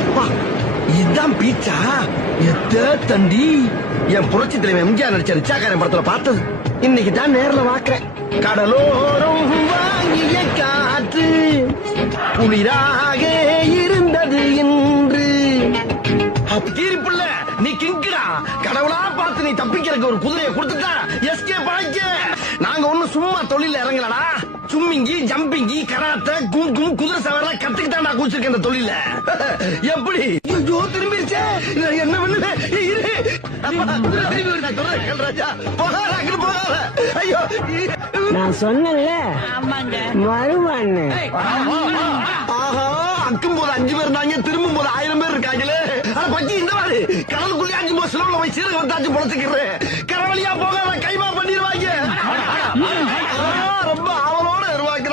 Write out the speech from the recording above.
அப்பா இதுதான் பீச்சா? எத்த தண்டி என் புரட்சி தலைவர் எம்ஜிஆர் நடிச்ச ரிச்சாக்காரன் படத்துல பார்த்தது இன்னைக்கு தான் நேர்ல பாக்குறேன். கடலோரம் வாங்கிய காற்று குளிராக இருந்தது என்று. தீரிப்புள்ள நீ கிங்குடா. கடவுளா பார்த்து நீ தப்பிக்கிறதுக்கு ஒரு குதிரையை கொடுத்துட்டா எஸ்கேப் ஆயிக்க. நாங்க ஒண்ணு சும்மா தொழில இறங்கலடா. சும்மிங்கி ஜம்பிங்கி கராத்தே குங்கும் குதிரை சவாரி கத்துக்கிட்டா நான் குடிச்சிருக்கேன் இந்த தொழில. எப்படி திரும்பிடுச்சே என்ன பண்ணுவேன்? ஐயோ நான் சொன்னேன்ல மருமண்ணு. ஆஹா அக்கும் போது 5 பேர் இருந்தாங்க, திரும்பும் போது 1000 பேர் இருக்காங்களே. ஆனா பச்சி இந்த மாதிரி கடலுக்குள்ளே 5 போது சிலவுல போய் சீரக வந்தாச்சு பொழைச்சுக்கிறேன். கடவுளியா போக கைமா பண்ணிடுவாங்க. ரொம்ப